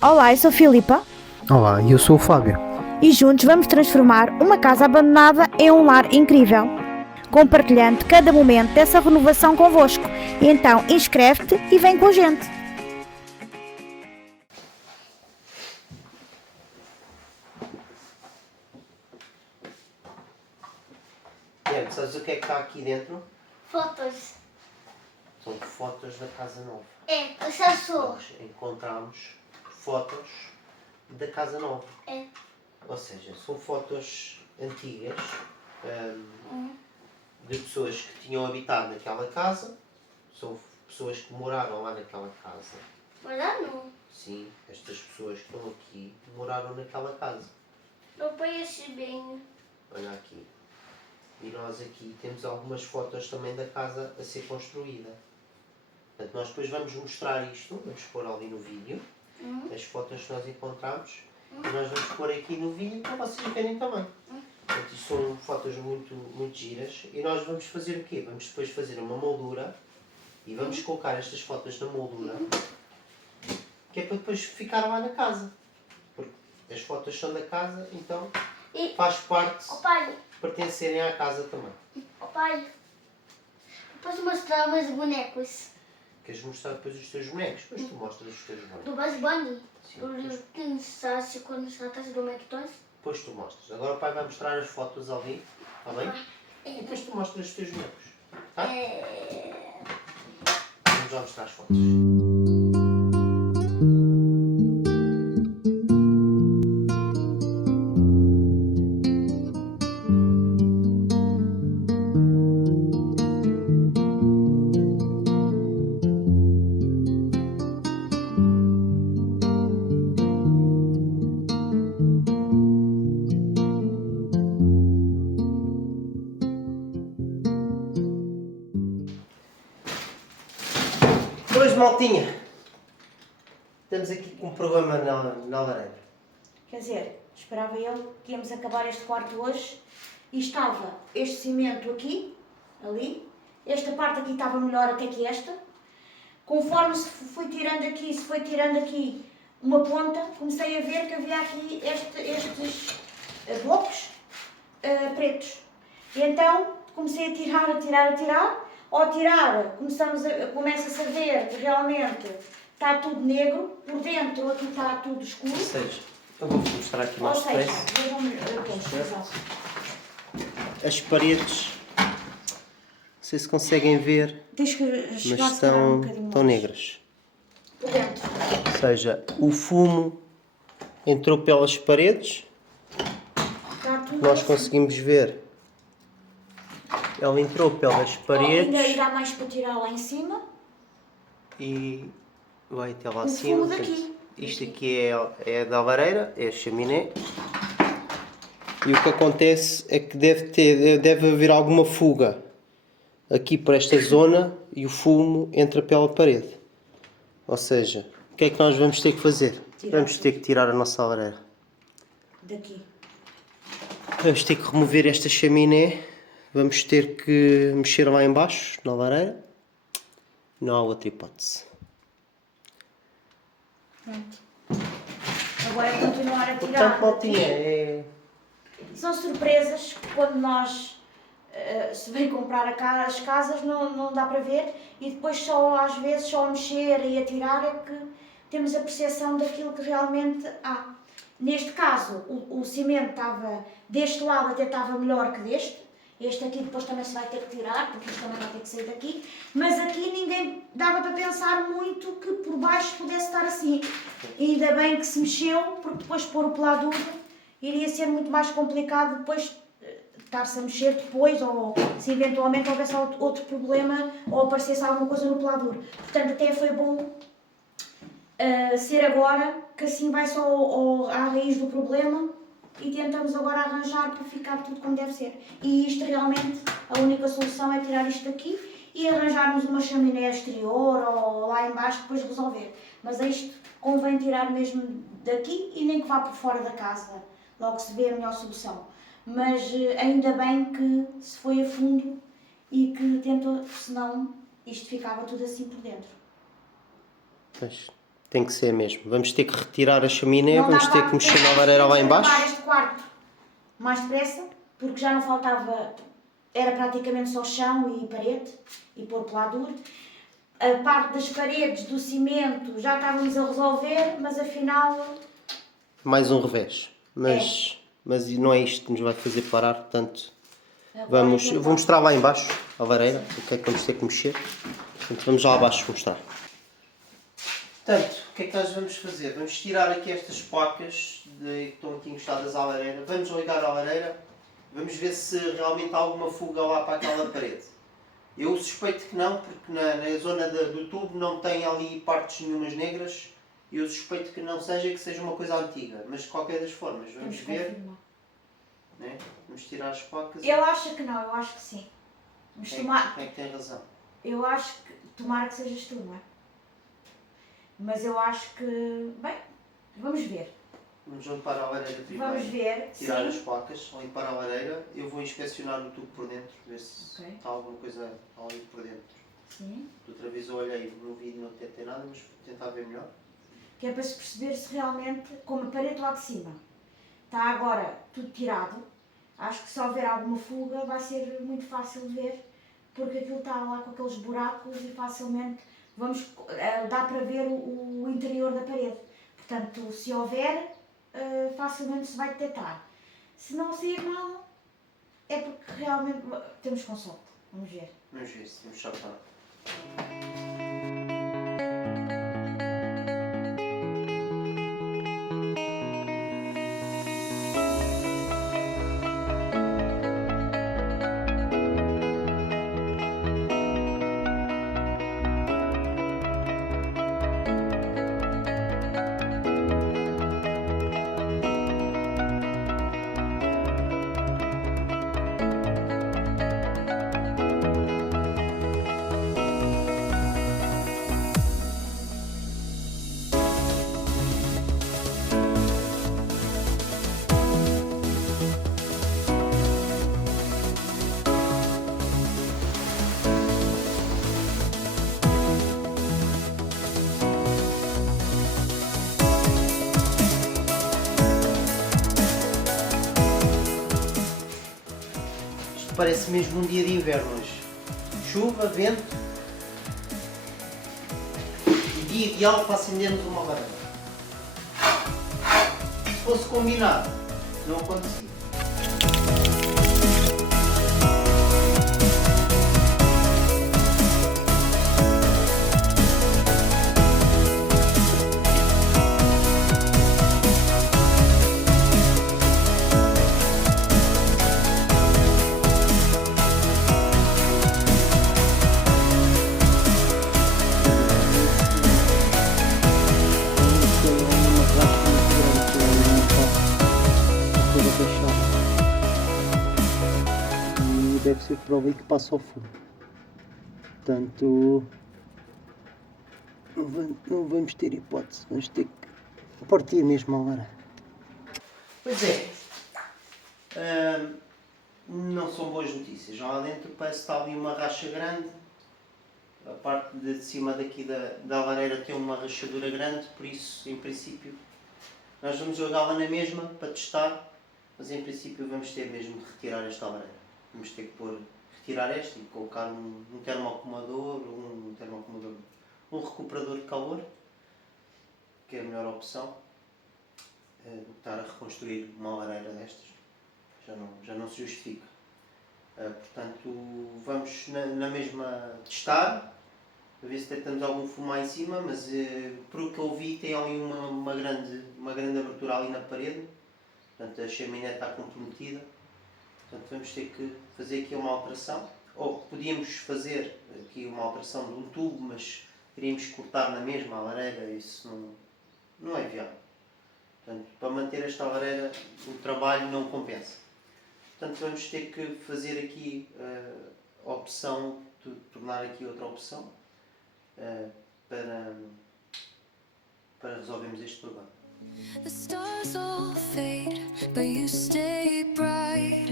Olá, eu sou a Filipa Olá, eu sou o Fábio. e juntos vamos transformar uma casa abandonada em um lar incrível, compartilhando cada momento dessa renovação convosco. Então inscreve-te e vem com a gente. Diana, sabes o que é que está aqui dentro? Fotos. São fotos da Casa Nova. É, eu já sou. Nós encontramos fotos da Casa Nova. É. Ou seja, são fotos antigas de pessoas que tinham habitado naquela casa. São pessoas que moraram lá naquela casa. Olha, não. Sim, estas pessoas que estão aqui moraram naquela casa. Não conheço bem. Olha aqui. E nós aqui temos algumas fotos também da casa a ser construída. Portanto, nós depois vamos mostrar isto, vamos pôr ali no vídeo, as fotos que nós encontramos, e nós vamos pôr aqui no vídeo para vocês verem também. Portanto, isto são fotos muito giras, e nós vamos fazer o quê? Vamos depois fazer uma moldura, e vamos colocar estas fotos na moldura, que é para depois ficar lá na casa. Porque as fotos são da casa, então E, faz parte ó pai, de pertencerem à casa também. ó pai, posso mostrar meus bonecos Queres mostrar depois os teus bonecos? Depois tu mostras os teus bonecos. do Bugs Bunny? Sim, Do depois, Kansas, quando está do McDonald's? depois tu mostras. Agora o pai vai mostrar as fotos ali, está bem? E depois tu mostras os teus bonecos. Tá? Vamos já mostrar as fotos. Pois, maltinha, estamos aqui com um problema na lareira. Quer dizer, esperava eu que íamos acabar este quarto hoje e estava este cimento aqui, ali, esta parte aqui estava melhor até que esta. Conforme se foi tirando aqui uma ponta, comecei a ver que havia aqui estes blocos pretos. E então comecei a tirar. Ao tirar, começa-se a ver que realmente está tudo negro, por dentro aqui está tudo escuro. Ou seja, eu vou-vos mostrar aqui mais Ou seja, depressa. exato. As paredes, não sei se conseguem ver, Tens que mas chegar a separar um bocadinho estão mais. negras. Por dentro. Ou seja, o fumo entrou pelas paredes, Está tudo nós assim. conseguimos ver. Ela entrou pelas Ainda paredes irá mais para tirar lá em cima. e vai até lá O acima. fumo daqui. Portanto, isto aqui é da lareira, é a chaminé. E o que acontece é que deve haver alguma fuga aqui por esta zona e o fumo entra pela parede. Ou seja, o que é que nós vamos ter que fazer? Vamos ter que tirar a nossa lareira. Daqui. Vamos ter que remover esta chaminé. Vamos ter que mexer lá em baixo, na lareira. Não há outra hipótese. Pronto. Agora é continuar a tirar. Portanto, maltinha, São surpresas que quando nós se vem comprar as casas não dá para ver e depois só às vezes só a mexer e a tirar é que temos a percepção daquilo que realmente há. Neste caso o cimento estava deste lado, até estava melhor que deste. Este aqui depois também se vai ter que tirar, porque isto também vai ter que sair daqui. Mas aqui ninguém dava para pensar muito que por baixo pudesse estar assim. E ainda bem que se mexeu, porque depois pôr o peladuro iria ser muito mais complicado depois estar-se a mexer depois, ou se eventualmente houvesse outro problema, ou aparecesse alguma coisa no peladuro. Portanto, até foi bom ser agora, que assim vai só à raiz do problema e tentamos agora arranjar para ficar tudo como deve ser. E isto realmente, a única solução é tirar isto daqui e arranjarmos uma chaminé exterior ou lá em baixo depois resolver. Mas isto convém tirar mesmo daqui e nem que vá por fora da casa. Logo se vê a melhor solução. Mas ainda bem que se foi a fundo e que tentou, senão isto ficava tudo assim por dentro. Pois, Tem que ser mesmo. Vamos ter que retirar a chaminé, Não vamos dá ter para- que mexer na lareira lá em baixo. acabar este quarto mais depressa, porque já não faltava, era praticamente só chão e parede e pôr peladura. A parte das paredes, do cimento, já estávamos a resolver, mas afinal Mais um revés. Mas não é isto que nos vai fazer parar, portanto, eu vou mostrar lá em baixo a lareira, o que é que vamos ter que mexer. Portanto, vamos lá abaixo mostrar. Portanto, o que é que nós vamos fazer? Vamos tirar aqui estas placas que estão aqui encostadas à lareira. Vamos ligar a lareira. Vamos ver se realmente há alguma fuga lá para aquela parede. Eu suspeito que não, porque na zona do tubo não tem ali partes nenhumas negras. Eu suspeito que não seja, que seja uma coisa antiga. Mas de qualquer das formas, vamos ver. Né? Vamos tirar as placas. Eu acho que não, eu acho que sim. Vamos tomar. Quem é que tem razão? Eu acho que. Tomara que sejas tu, não é? Mas eu acho que. Bem, vamos ver. Vamos limpar a lareira primeiro. Vamos ver. Tirar sim. as placas, limpar a lareira. Eu vou inspecionar o tubo por dentro, ver se Ok. está alguma coisa ali por dentro. Sim. Outra vez eu olhei no vídeo, não tentei nada, mas vou tentar ver melhor. Que é para se perceber se realmente, como a parede lá de cima está agora tudo tirado, acho que se houver alguma fuga vai ser muito fácil de ver, porque aquilo está lá com aqueles buracos e facilmente dá para ver o interior da parede. Portanto, se houver, facilmente se vai detectar. Se não sair nada, é porque realmente temos com sorte. Vamos ver. Vamos ver se temos sorte ou não. Parece mesmo um dia de inverno hoje. Chuva, vento. E dia ideal para acendermos uma lareira. Se fosse combinado, não acontecia. E deve ser por ali que passa o fogo. Portanto, não vamos ter hipótese, vamos ter que partir mesmo agora. Pois é, não são boas notícias. Lá dentro parece que está ali uma racha grande. A parte de cima daqui da lareira tem uma rachadura grande, por isso, em princípio, nós vamos jogá-la na mesma para testar, mas em princípio vamos ter mesmo de retirar esta lareira. Vamos ter que retirar esta e colocar um termoacumulador, um recuperador de calor, que é a melhor opção. Estar a reconstruir uma lareira destas já não se justifica. Portanto, vamos na mesma testar, a ver se tentamos algum fumo lá em cima, mas por o que eu vi tem ali uma grande abertura ali na parede, portanto a chaminé está comprometida, portanto vamos ter que fazer aqui uma alteração, ou podíamos fazer aqui uma alteração de um tubo, mas iríamos cortar na mesma a lareira, isso não é viável. Portanto, para manter esta lareira o trabalho não compensa. Portanto, vamos ter que fazer aqui a opção, de tornar aqui outra opção para resolvermos este problema. The stars all fade, but you stay bright,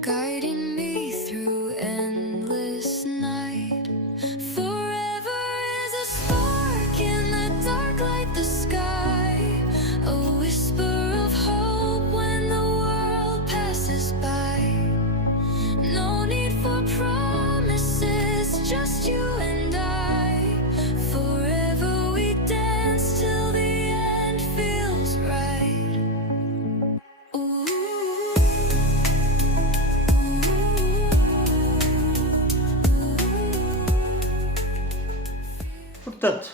guiding me through endless night. Forever is a spark in Portanto,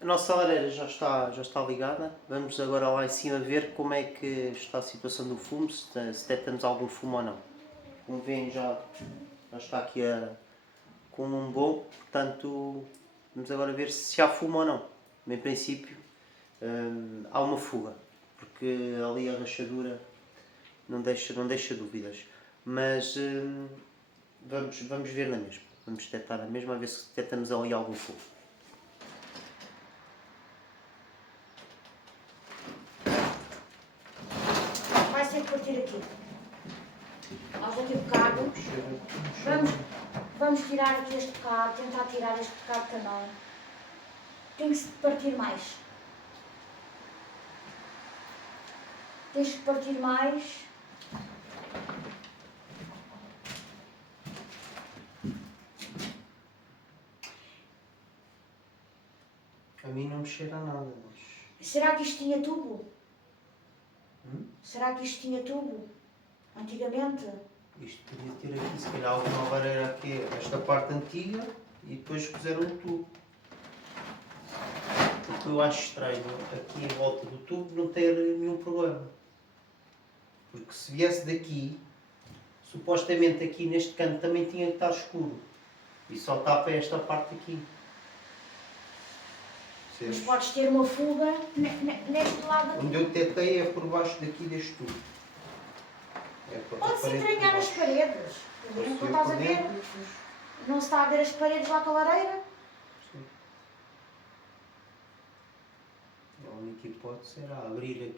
a nossa lareira já está ligada. Vamos agora lá em cima ver como é que está a situação do fumo, se detectamos algum fumo ou não. Como veem, já está aqui com um bom, portanto, vamos agora ver se há fumo ou não. Em princípio, há uma fuga, porque ali a rachadura não deixa dúvidas. Mas vamos ver na mesma. Vamos detectar na mesma, a ver se detectamos ali algum fogo. Vai ser partir aqui. Nós daqui a bocado vamos tirar aqui este bocado, tentar tirar este bocado também. Tem que se partir mais. Tens que partir mais. A mim não me cheira a nada, mas... Será que isto tinha tubo? Será que isto tinha tubo? Antigamente? Isto podia ter aqui, se calhar, alguma lareira aqui, esta parte antiga, e depois puseram o tubo. O que eu acho estranho, aqui em volta do tubo, não ter nenhum problema. Porque se viesse daqui, supostamente aqui neste canto também tinha que estar escuro. E só tapa esta parte aqui. Mas podes ter uma fuga neste lado aqui. Onde eu detectei é por baixo daqui deste tubo. É Pode-se entranhar as paredes. Não estás a ver? Não se está a ver as paredes lá com a lareira? Sim. A única hipótese era abrir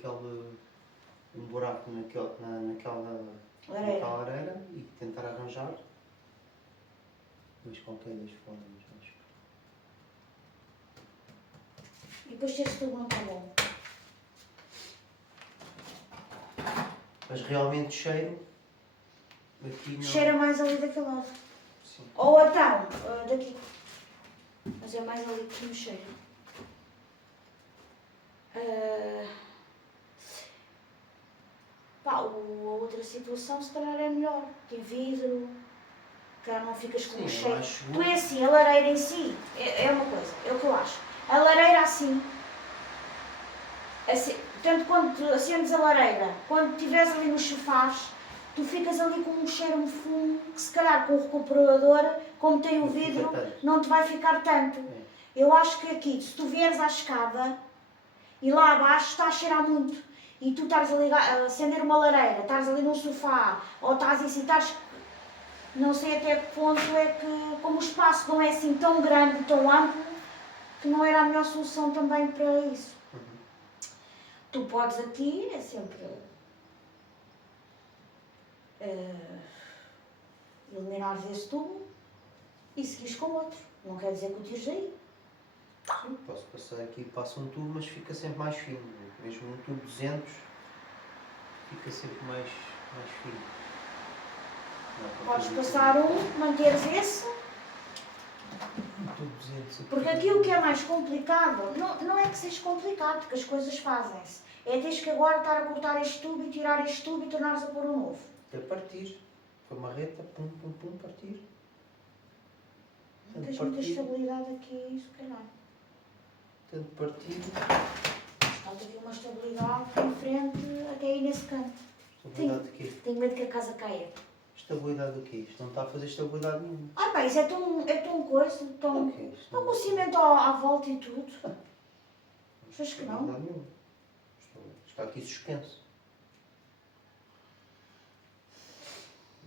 um buraco naquela lareira e tentar arranjar. Mas qualquer das formas, acho. E depois se esse tubo não está bom. Mas realmente cheiro aqui não. Cheira mais ali daquele lado. Sim. Ou então, daqui. Mas é mais ali que me cheira. A outra situação se calhar é melhor. Tem vidro, que não ficas com o cheiro. Tu é assim, a lareira em si é uma coisa, é o que eu acho. A lareira assim, tanto quando tu acendes a lareira, quando estiveres ali nos sofás, tu ficas ali com um cheiro de fumo que se calhar com o recuperador, como tem o vidro, não te vai ficar tanto. Eu acho que aqui, se tu vieres à escada e lá abaixo está a cheirar muito e tu estás a acender uma lareira, estás ali num sofá ou estás assim, não sei até que ponto é que, como o espaço não é assim tão grande, tão amplo, que não era a melhor solução também para isso. Tu podes aqui, é sempre eliminar esse tubo e seguires com outro. Não quer dizer que o tires aí. Sim, posso passar aqui, passo um tubo, mas fica sempre mais fino. Mesmo um tubo 200, fica sempre mais fino. Podes passar manteres esse. Um tubo 200 aqui. Porque aqui o que é mais complicado, não é que seja complicado, porque as coisas fazem-se. É teres que agora estar a cortar este tubo e tirar este tubo e tornares a pôr um novo. Até partir. Com a marreta, pum, pum, pum, partir. Não tens muita estabilidade aqui, se calhar. Tanto partido. Falta aqui uma estabilidade em frente, até aí nesse canto. Estabilidade de quê? Tenho medo que a casa caia. Estabilidade do quê? Isto não está a fazer estabilidade nenhuma. Ah pá, isso é tão coisa, tão... Okay, Estão com o cimento à volta e tudo. Achas que não? Nenhuma. Está aqui suspenso.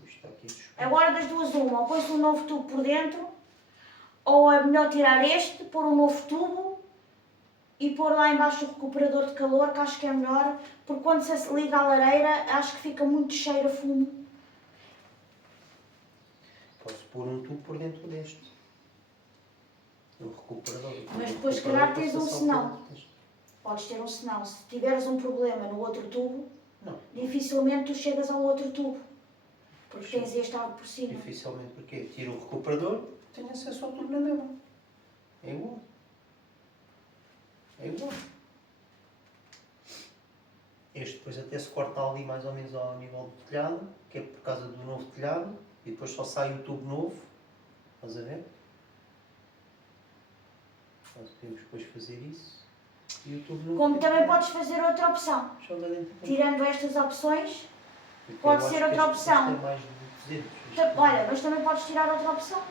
Isto está aqui suspenso. Agora das duas uma, ou põe-se um novo tubo por dentro, ou é melhor tirar este, pôr um novo tubo e pôr lá embaixo o recuperador de calor, que acho que é melhor, porque quando se liga à lareira, acho que fica muito cheiro a fumo. Posso pôr um tubo por dentro deste. O recuperador. Mas depois, se calhar, tens um senão. Podes ter um senão. Se tiveres um problema no outro tubo, dificilmente tu chegas ao outro tubo. Porque tens este algo por cima. Dificilmente, porque tiro o recuperador, tenho acesso ao tubo na mesma. É igual. É igual. Este depois até se corta ali mais ou menos ao nível do telhado, que é por causa do novo telhado, e depois só sai o tubo novo. Estás a ver? Nós podemos depois fazer isso. E o tubo não Como fica- também podes fazer outra opção. Joga dentro do Tirando estas opções, Porque pode eu acho ser que outra este opção. custa mais de 200. olha, mas também podes tirar outra opção.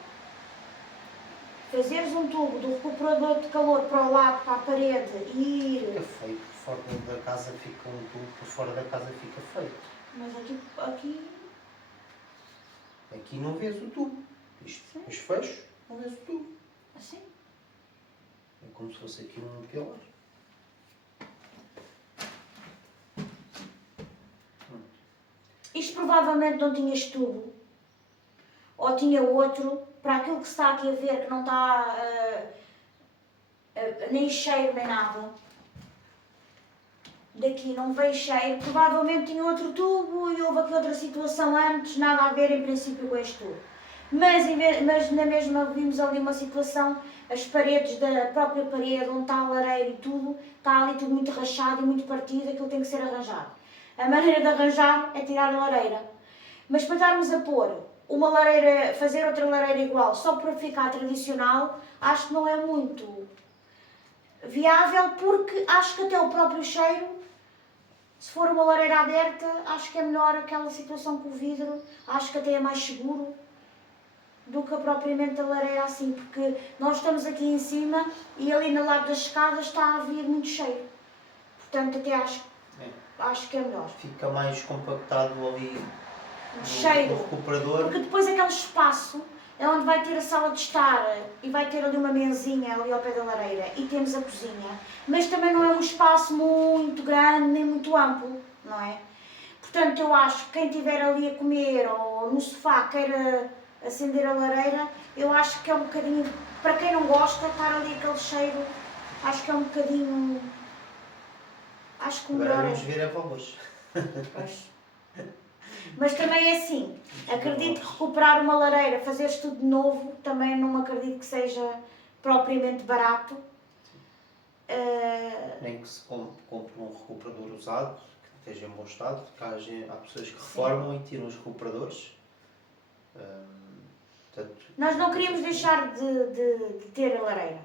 Fazeres um tubo do recuperador de calor para o lado, para a parede e Fica ir. feio, por fora da casa fica um tubo, por fora da casa fica feio. Mas aqui Aqui não vês o tubo. Isto, Sim. os fechos, não vês o tubo. assim. É como se fosse aqui um pilar. Isto provavelmente não tinha este tubo. Ou tinha outro. Para aquilo que se está aqui a ver, que não está nem cheiro nem nada. Daqui não veio cheiro. Provavelmente tinha outro tubo e houve aqui outra situação antes, nada a ver em princípio com este tubo. Mas na mesma vimos ali uma situação, as paredes da própria parede, onde está a lareira e tudo, está ali tudo muito rachado e muito partido, aquilo tem que ser arranjado. A maneira de arranjar é tirar a lareira. Mas para estarmos a pôr uma lareira, fazer outra lareira igual, só para ficar tradicional, acho que não é muito viável, porque acho que até o próprio cheiro, se for uma lareira aberta, acho que é melhor aquela situação com o vidro, acho que até é mais seguro do que propriamente a lareira assim, porque nós estamos aqui em cima e ali no lado das escadas está a vir muito cheiro. Portanto, até acho que é melhor. Fica mais compactado ali no Cheiro. recuperador. Porque depois aquele espaço é onde vai ter a sala de estar e vai ter ali uma mesinha ali ao pé da lareira e temos a cozinha. Mas também não é um espaço muito grande nem muito amplo, não é? Portanto, eu acho que quem estiver ali a comer ou no sofá queira acender a lareira, eu acho que é um bocadinho, para quem não gosta, estar ali aquele cheiro, acho que é um bocadinho, acho que o Agora melhor vamos é. ver a valores. Pois. Mas também é assim, acredito que recuperar uma lareira, fazeres tudo de novo, também não acredito que seja propriamente barato. Nem que se compre um recuperador usado, que esteja em bom estado, porque há pessoas que reformam e tiram os recuperadores. Portanto, Nós não queríamos deixar de ter a lareira.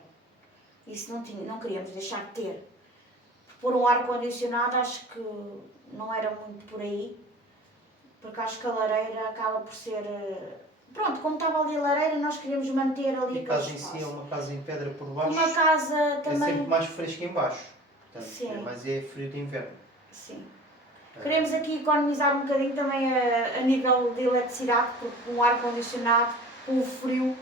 Isso não queríamos deixar de ter. Pôr um ar-condicionado acho que não era muito por aí, porque acho que a lareira acaba por ser... Pronto, como estava ali a lareira, nós queríamos manter ali e a aquele casa em espaço. si é uma casa em pedra por baixo, Uma casa é também... sempre mais fresca em baixo. Portanto, Sim. mas é frio de inverno. Sim. Queremos aqui economizar um bocadinho também a nível de eletricidade, porque com o ar-condicionado, com o frio,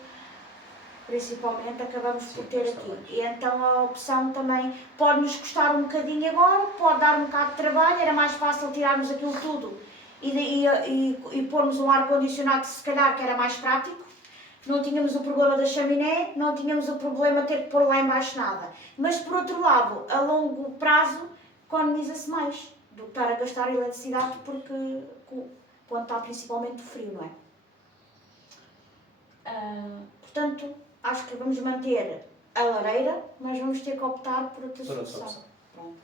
principalmente, acabamos por ter custa aqui. mais. E então a opção também pode nos custar um bocadinho agora, pode dar um bocado de trabalho, era mais fácil tirarmos aquilo tudo e pormos um ar-condicionado, se calhar que era mais prático. Não tínhamos o problema da chaminé, não tínhamos o problema de ter que pôr lá embaixo nada. Mas por outro lado, a longo prazo, economiza-se mais do que estar a gastar eletricidade, porque quando está principalmente frio, não é? Portanto, acho que vamos manter a lareira, mas vamos ter que optar por outra Por outra solução. opção. Pronto.